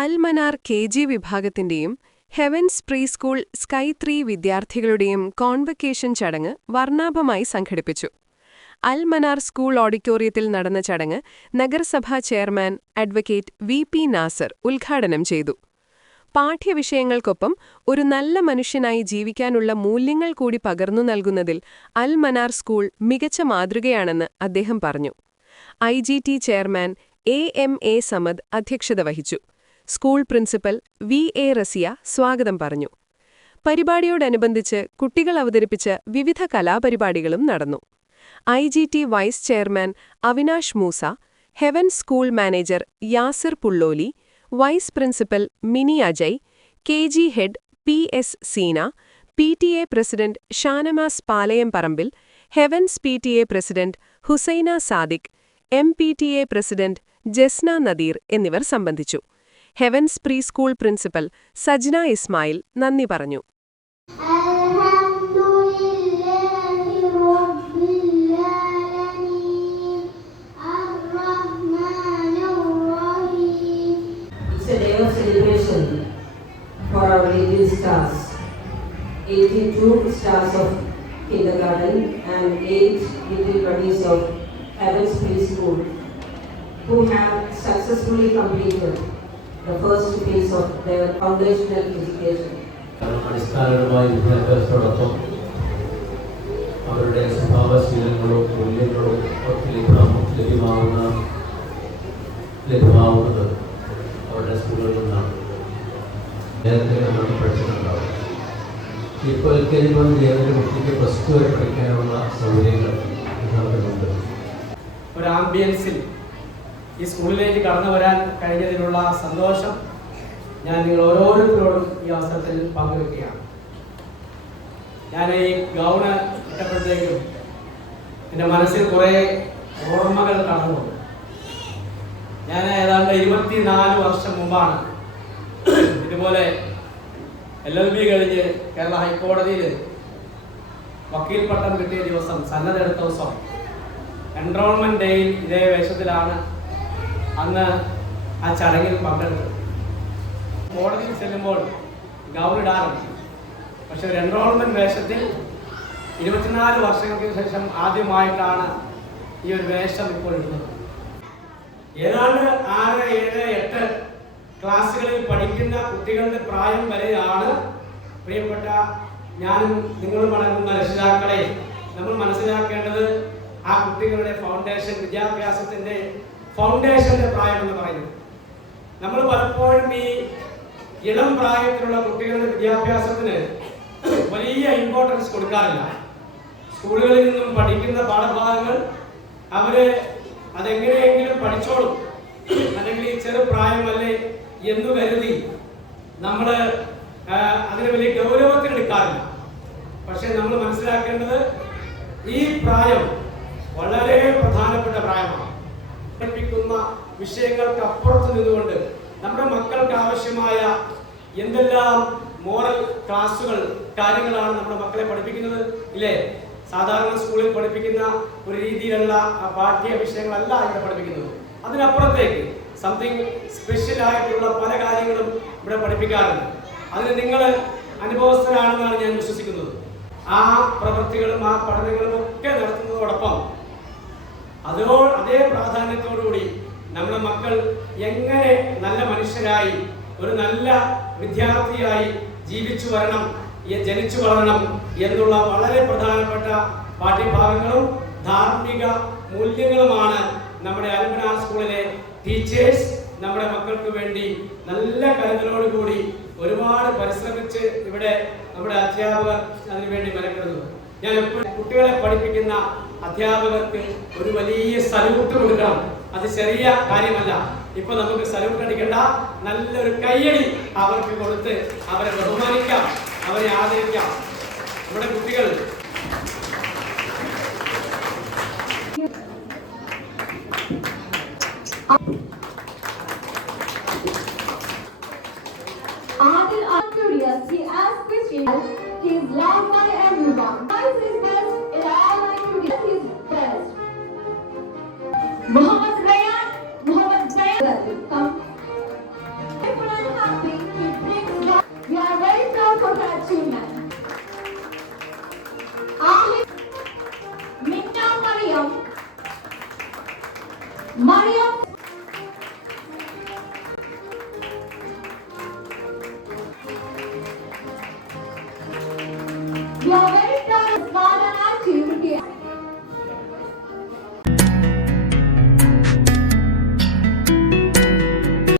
Al Manar KG വിഭാഗത്തിന്റെയും Heavens pre school sky 3 വിദ്യാർത്ഥികളുടെയും convocation ചടങ്ങ് വർണ്ണാഭമായി സംഘടിപ്പിച്ചു. അൽമനാർ സ്കൂൾ ഓഡിറ്റോറിയത്തിൽ നടന്ന ചടങ്ങ് നഗരസഭാ ചെയർമാൻ അഡ്വക്കേറ്റ് VP നാസർ ഉദ്ഘാടനം ചെയ്തു. പാഠ്യവിഷയങ്ങൾക്കൊപ്പം ഒരു നല്ല മനുഷ്യനായി ജീവിക്കാനുള്ള മൂല്യങ്ങൾ കൂടി പകർന്നു നൽകുന്നതിൽ അൽമനാർ സ്കൂൾ മികച്ച മാതൃകയാണെന്ന് അദ്ദേഹം പറഞ്ഞു. IGT ചെയർമാൻ AMA സമദ് അധ്യക്ഷത വഹിച്ചു. സ്കൂൾ പ്രിൻസിപ്പൽ VA റസിയ സ്വാഗതം പറഞ്ഞു. പരിപാടിയോടനുബന്ധിച്ച് കുട്ടികൾ അവതരിപ്പിച്ച വിവിധ കലാപരിപാടികളും നടന്നു. IGT vice chairman Avinash Moosa, Heaven school manager Yasir Pullooli, vice principal Mini Ajay, KG head PS Seena, PTA president Shanamas Palayamparambil, Heavens PTA president Husaina Sadiq, MPTA president Jasna Nadeer എന്നിവർ സംബന്ധിച്ചു. Heavens pre school principal Sajna Ismail നന്ദി പറഞ്ഞു. For our Radiant Stars, 82 stars of kindergarten and 8 little buddies of Heavens Preschool who have successfully completed the first phase of their foundational education. അടിസ്ഥാനപരമായ വിദ്യാഭ്യാസത്തോടൊപ്പം അവരുടെ സ്വഭാവശീലങ്ങളും മൂല്യങ്ങളും ഒക്കെ ലഭ്യമാവുന്നത് അവരുടെ സ്കൂളുകളിൽ നിന്നാണ്. നേരത്തെ നമ്മൾ പഠിച്ചിട്ടുണ്ടാവും. ഇപ്പോൾ LKG മുതൽ ഏതൊരു കുട്ടിക്ക് +2 വരെ പഠിക്കാനുള്ള സൗകര്യങ്ങൾ നമുക്കുണ്ട്. ഒരു ആംബിയൻസിൽ ഈ സ്കൂളിലേക്ക് കടന്നു വരാൻ കഴിഞ്ഞതിനുള്ള സന്തോഷം ഞാൻ നിങ്ങൾ ഓരോരുത്തരോടും ഈ അവസരത്തിൽ പങ്കുവെക്കുകയാണ്. ഞാൻ ഈ ഗൗണ് ഇട്ടപ്പോഴത്തേക്കും എൻ്റെ മനസ്സിൽ കുറേ ഓർമ്മകൾ കടന്നു വന്നു. ഞാൻ ഏതാണ്ട് 24 വർഷം മുമ്പാണ് ഇതുപോലെ LLB കഴിഞ്ഞ് കേരള ഹൈക്കോടതിയിൽ വക്കീൽ പട്ടം കിട്ടിയ ദിവസം, സന്നദ്ധ എടുത്ത ദിവസം, എൻറോൾമെന്റ് ഡേയിൽ ഇതേ വേഷത്തിലാണ് അന്ന് ആ ചടങ്ങിൽ പങ്കെടുത്തത്. കോടതിയിൽ ചെല്ലുമ്പോൾ ഗൗൺ ഇടാറുണ്ട്, പക്ഷെ ഒരു എൻറോൾമെന്റ് വേഷത്തിൽ 24 വർഷങ്ങൾക്ക് ശേഷം ആദ്യമായിട്ടാണ് ഈ ഒരു വേഷം ഇപ്പോൾ ഇടുന്നത്. ഏതാണ്ട് 6, 7, 8 ക്ലാസ്സുകളിൽ പഠിക്കുന്ന കുട്ടികളുടെ പ്രായം വരെയാണ് പ്രിയപ്പെട്ട ഞാനും നിങ്ങളും അടങ്ങുന്ന രക്ഷിതാക്കളെ നമ്മൾ മനസ്സിലാക്കേണ്ടത് ആ കുട്ടികളുടെ ഫൗണ്ടേഷൻ, വിദ്യാഭ്യാസത്തിന്റെ ഫൗണ്ടേഷന്റെ പ്രായം എന്ന് പറയുന്നത്. നമ്മൾ പലപ്പോഴും ഈ ഇളം പ്രായത്തിലുള്ള കുട്ടികളുടെ വിദ്യാഭ്യാസത്തിന് വലിയ ഇമ്പോർട്ടൻസ് കൊടുക്കാറില്ല. സ്കൂളുകളിൽ നിന്നും പഠിക്കുന്ന പാഠഭാഗങ്ങൾ അവര് അതെങ്ങനെയെങ്കിലും പഠിച്ചോളും, അല്ലെങ്കിൽ ഈ ചെറുപ്രായമല്ലേ എന്ന് കരുതി നമ്മൾ അതിന് വലിയ ഗൗരവത്തിനെടുക്കാറില്ല. പക്ഷെ നമ്മൾ മനസ്സിലാക്കേണ്ടത് ഈ പ്രായം വളരെ പ്രധാനപ്പെട്ട പ്രായമാണ്. പഠിപ്പിക്കുന്ന വിഷയങ്ങൾക്ക് അപ്പുറത്ത് നിന്നുകൊണ്ട് നമ്മുടെ മക്കൾക്ക് ആവശ്യമായ എന്തെല്ലാം മോറൽ ക്ലാസുകൾ, കാര്യങ്ങളാണ് നമ്മുടെ മക്കളെ പഠിപ്പിക്കുന്നത്, ഇല്ലേ? സാധാരണ സ്കൂളിൽ പഠിപ്പിക്കുന്ന ഒരു രീതിയിലുള്ള പാഠ്യ വിഷയങ്ങളല്ല ഇവിടെ പഠിപ്പിക്കുന്നത്. അതിനപ്പുറത്തേക്ക് സംതിങ് സ്പെഷ്യൽ ആയിട്ടുള്ള പല കാര്യങ്ങളും ഇവിടെ പഠിപ്പിക്കാറുണ്ട്. അതിന് നിങ്ങൾ അനുഭവസ്ഥരാണെന്നാണ് ഞാൻ വിശ്വസിക്കുന്നത്. ആ പ്രവൃത്തികളും ആ പഠനങ്ങളും ഒക്കെ നടത്തുന്നതോടൊപ്പം അതേ പ്രാധാന്യത്തോടുകൂടി നമ്മുടെ മക്കൾ എങ്ങനെ നല്ല മനുഷ്യരായി, ഒരു നല്ല വിദ്യാർത്ഥിയായി ജനിച്ചു വളരണം എന്നുള്ള വളരെ പ്രധാനപ്പെട്ട പാഠ്യഭാഗങ്ങളും ധാർമ്മിക മൂല്യങ്ങളുമാണ് നമ്മുടെ അൽമനാർ സ്കൂളിലെ ടീച്ചേഴ്സ് നമ്മുടെ മക്കൾക്ക് വേണ്ടി നല്ല കരുതലോടുകൂടി ഒരുപാട് പരിശ്രമിച്ച് ഇവിടെ നമ്മുടെ അധ്യാപകർ അതിനുവേണ്ടി മെനക്കെടുന്നു. ഞാൻ എപ്പോഴും കുട്ടികളെ പഠിപ്പിക്കുന്ന അധ്യാപകർക്ക് ഒരു വലിയ സല്യൂട്ട് കൊടുക്കണം. അത് ചെറിയ കാര്യമല്ല. ഇപ്പൊ നമുക്ക് സല്യൂട്ട് അടിക്കേണ്ട, നല്ലൊരു കയ്യടി അവർക്ക് കൊടുത്ത് അവരെ ബഹുമാനിക്കാം, അവരെ ആദരിക്കാം. നമ്മുടെ കുട്ടികൾ He asked questions. He is loved by everyone. He is best in all activities. He is best. Muhammad Zayan. Come. Mariam